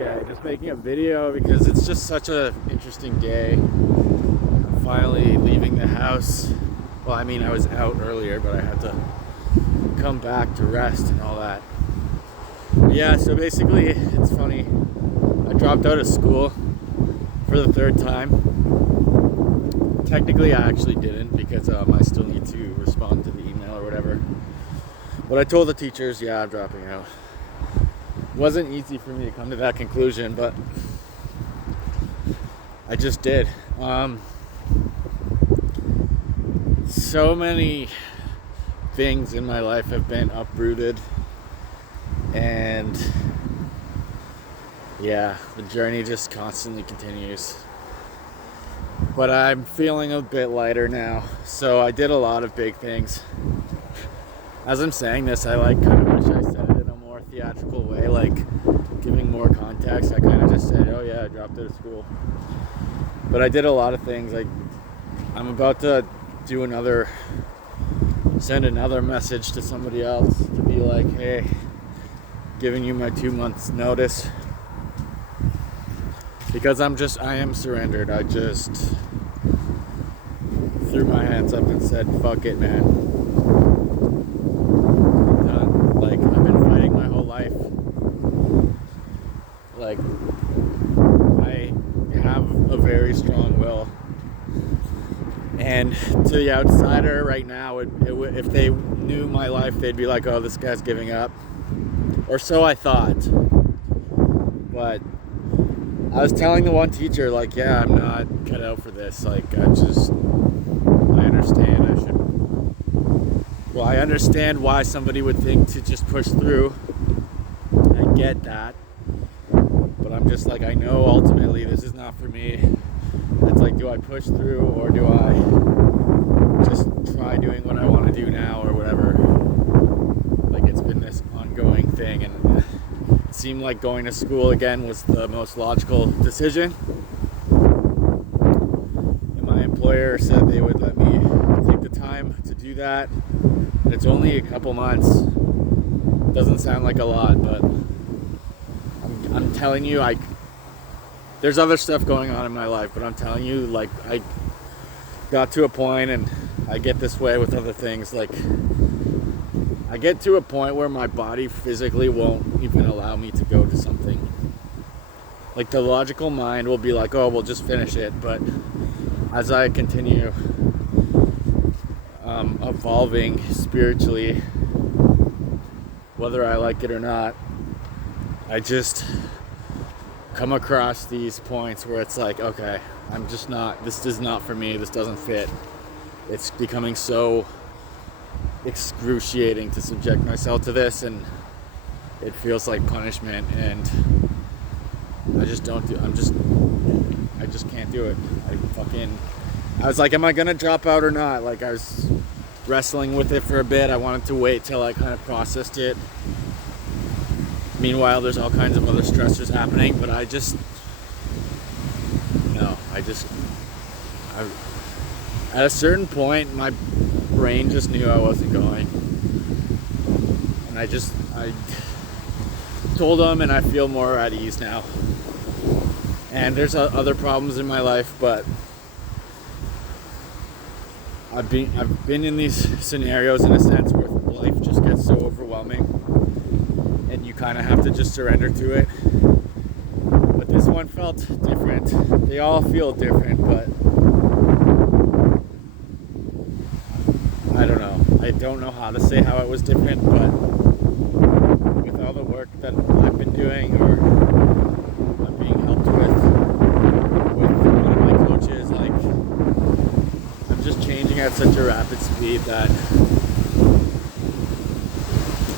Okay, just making a video because it's just such an interesting day. I'm finally leaving the house. Well, I mean, I was out earlier, but I had to come back to rest and all that. But yeah, so basically, it's funny. I dropped out of school for the third time. Technically, I actually didn't because I still need to respond to the email or whatever. But I told the teachers, yeah, I'm dropping out. It wasn't easy for me to come to that conclusion, but I just did. So many things in my life have been uprooted, and yeah, the journey just constantly continues. But I'm feeling a bit lighter now, so I did a lot of big things. As I'm saying this, I kind of wish I said it in a more theatrical way, like giving more context. I kind of just said, oh yeah, I dropped out of school. But I did a lot of things. I'm about to send another message to somebody else to be like, hey, giving you my 2 months notice. Because I am surrendered. I just threw my hands up and said, fuck it, man. I'm done. I've been fighting my whole life. I have a very strong will. And to the outsider right now, if they knew my life, they'd be like, oh, this guy's giving up. Or so I thought. But I was telling the one teacher, yeah, I'm not cut out for this. I understand. I understand why somebody would think to just push through. I get that. But I'm just I know ultimately this is not for me. It's do I push through or do I just try doing what I want to do now or whatever? It's been this ongoing thing, and it seemed like going to school again was the most logical decision. And my employer said they would let me take the time to do that. And it's only a couple months. Doesn't sound like a lot, but I'm telling you, there's other stuff going on in my life, but I'm telling you, I got to a point, and I get this way with other things, I get to a point where my body physically won't even allow me to go to something. The logical mind will be oh, we'll just finish it, but as I continue evolving spiritually, whether I like it or not, I just come across these points where it's okay, this is not for me, this doesn't fit. It's becoming so excruciating to subject myself to this, and it feels like punishment, and I just can't do it. I was am I gonna drop out or not? I was wrestling with it for a bit. I wanted to wait till I kind of processed it. Meanwhile, there's all kinds of other stressors happening, but at a certain point, my brain just knew I wasn't going. And I told them, and I feel more at ease now. And there's other problems in my life, but I've been in these scenarios in a sense where life just gets so overwhelming, and you kind of have to just surrender to it. But this one felt different. They all feel different, but I don't know. I don't know how to say how it was different, but with all the work that I've been doing, or I'm being helped with one of my coaches, I'm just changing at such a rapid speed that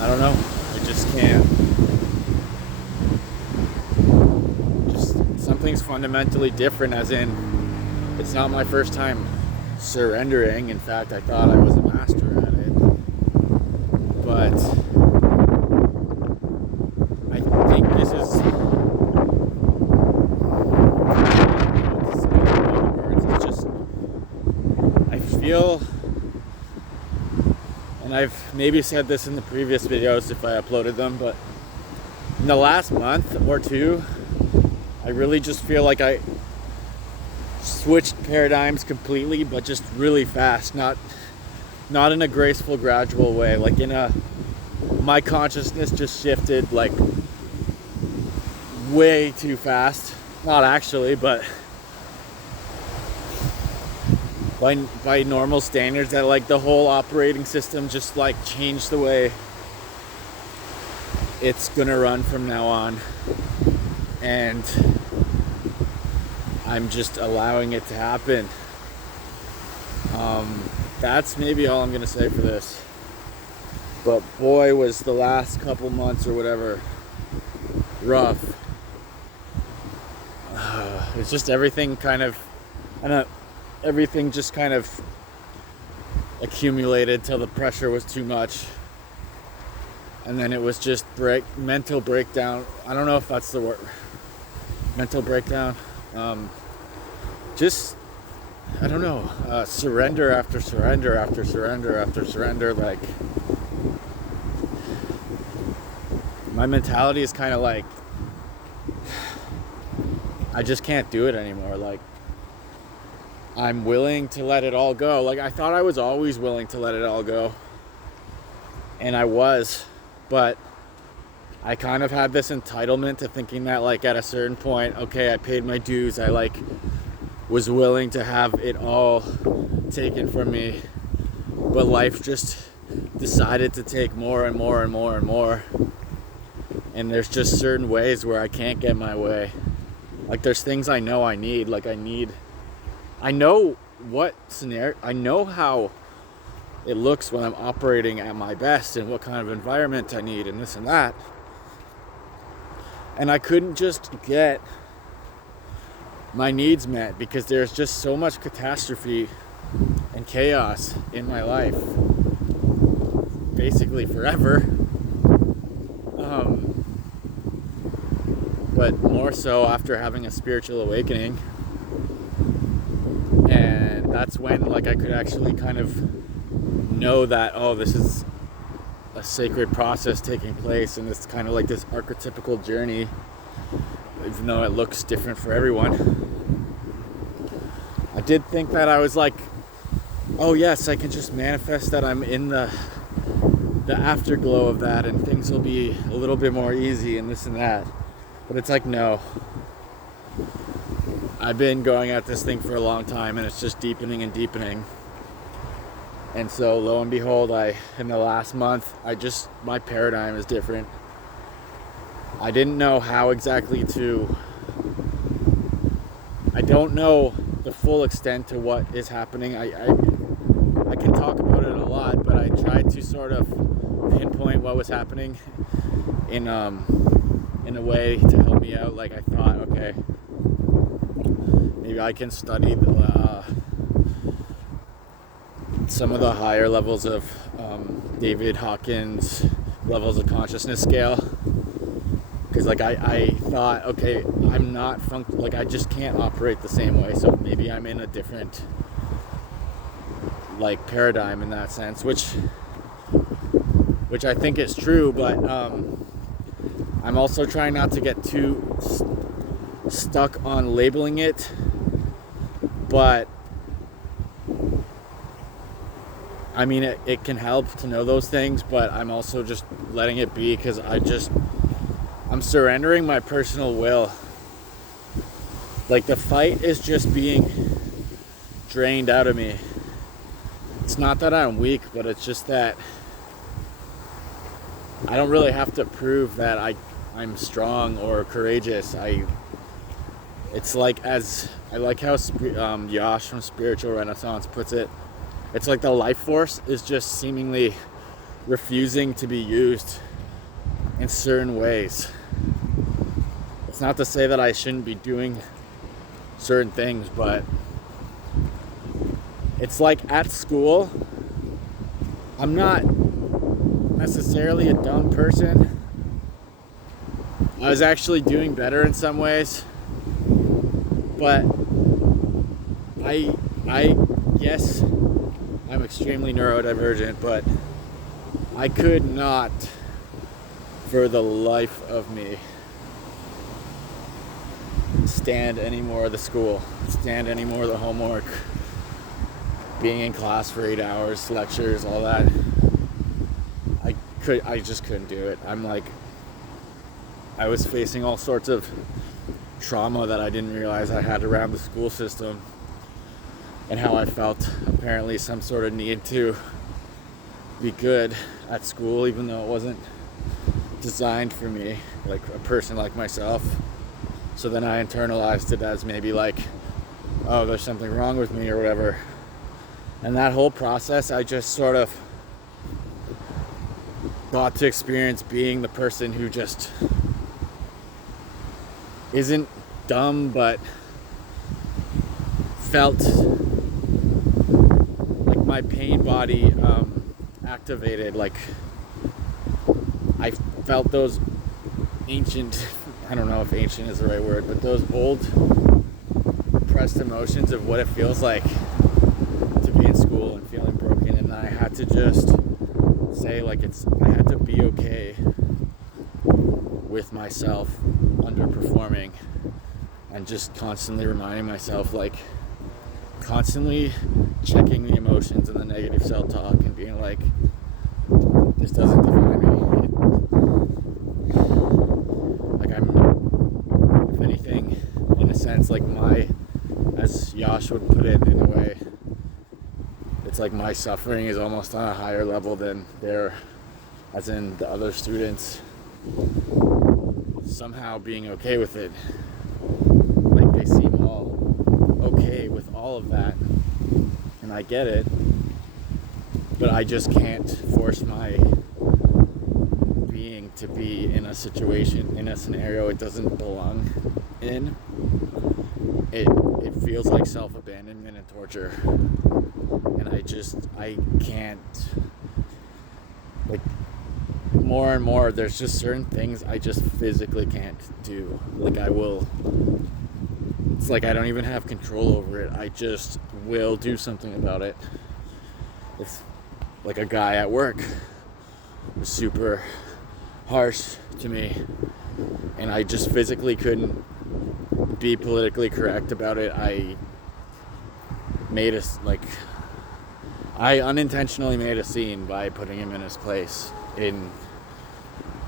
I don't know. I just can't. Something's fundamentally different, as in it's not my first time surrendering. In fact, I thought I was a master at it, but I think this is it's just I feel, and I've maybe said this in the previous videos if I uploaded them, but in the last month or two, I really just feel like I switched paradigms completely, but just really fast, not in a graceful, gradual way. Like my consciousness just shifted like way too fast. Not actually, but by normal standards, that like the whole operating system just like changed the way it's gonna run from now on. And I'm just allowing it to happen. That's maybe all I'm gonna say for this. But boy, was the last couple months or whatever rough. It's just everything kind of, everything just kind of accumulated till the pressure was too much. And then it was just mental breakdown. I don't know if that's the word. Mental breakdown. Just, I don't know. Surrender after surrender after surrender after surrender. Like, my mentality is kind of like, I just can't do it anymore. Like, I'm willing to let it all go. Like, I thought I was always willing to let it all go. And I was. But I kind of had this entitlement to thinking that, like, at a certain point, okay, I paid my dues. I, like, was willing to have it all taken from me. But life just decided to take more and more and more and more. And there's just certain ways where I can't get my way. Like, there's things I know I need. Like, I know what scenario, I know how it looks when I'm operating at my best and what kind of environment I need and this and that. And I couldn't just get my needs met because there's just so much catastrophe and chaos in my life. Basically forever. But more so after having a spiritual awakening. And that's when, like, I could actually kind of know that, oh, this is a sacred process taking place, and it's kind of like this archetypical journey, even though it looks different for everyone. I did think that I was like, oh yes, I can just manifest that I'm in the afterglow of that and things will be a little bit more easy and this and that. But it's like, no. I've been going at this thing for a long time and it's just deepening and deepening. And so lo and behold, in the last month, my paradigm is different. I didn't know how exactly I don't know the full extent to what is happening. I can talk about it a lot, but I tried to sort of pinpoint what was happening in a way to help me out. Like, I thought, okay, maybe I can study some of the higher levels of David Hawkins levels of consciousness scale, because like I thought, okay, I'm not like, I just can't operate the same way, so maybe I'm in a different like paradigm in that sense, which I think is true, but I'm also trying not to get too stuck on labeling it. But I mean, it can help to know those things, but I'm also just letting it be, because I'm surrendering my personal will. Like, the fight is just being drained out of me. It's not that I'm weak, but it's just that I don't really have to prove that I'm strong or courageous. It's like, as I like how Yash from Spiritual Renaissance puts it, it's like the life force is just seemingly refusing to be used in certain ways. It's not to say that I shouldn't be doing certain things, but it's like at school, I'm not necessarily a dumb person. I was actually doing better in some ways, but I guess I'm extremely neurodivergent, but I could not, for the life of me, stand any more of the school, stand any more of the homework, being in class for 8 hours, lectures, all that. I just couldn't do it. I was facing all sorts of trauma that I didn't realize I had around the school system, and how I felt apparently some sort of need to be good at school, even though it wasn't designed for me, like a person like myself. So then I internalized it as maybe like, oh, there's something wrong with me or whatever. And that whole process, I just sort of got to experience being the person who just isn't dumb, but felt like my pain body activated. Like I felt those ancient, I don't know if ancient is the right word, but those old repressed emotions of what it feels like to be in school and feeling broken. And I had to just say, like, I had to be okay with myself underperforming, and just constantly reminding myself, like, constantly checking the emotions and the negative self-talk and being like, this doesn't define me. If anything, in a sense, like as Yash would put it in a way, it's like my suffering is almost on a higher level than their, as in the other students somehow being okay with it. Like they seem all okay with all of that, and I get it, but I just can't force my being to be in a situation, in a scenario it doesn't belong in. It feels like self-abandonment and torture, and I can't, like, more and more there's just certain things I just physically can't do. Like it's like I don't even have control over it. I just will do something about it. It's like a guy at work was super harsh to me, and I just physically couldn't be politically correct about it. I unintentionally made a scene by putting him in his place in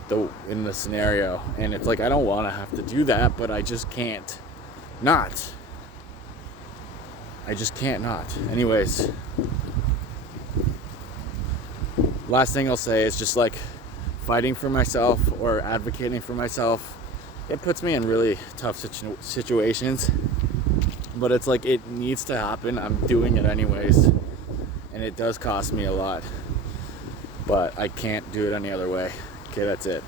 the scenario, and it's like I don't want to have to do that, but I just can't not. Anyways, last thing I'll say is just like fighting for myself or advocating for myself. It puts me in really tough situations, but it's like it needs to happen. I'm doing it anyways, and it does cost me a lot, but I can't do it any other way. Okay, that's it.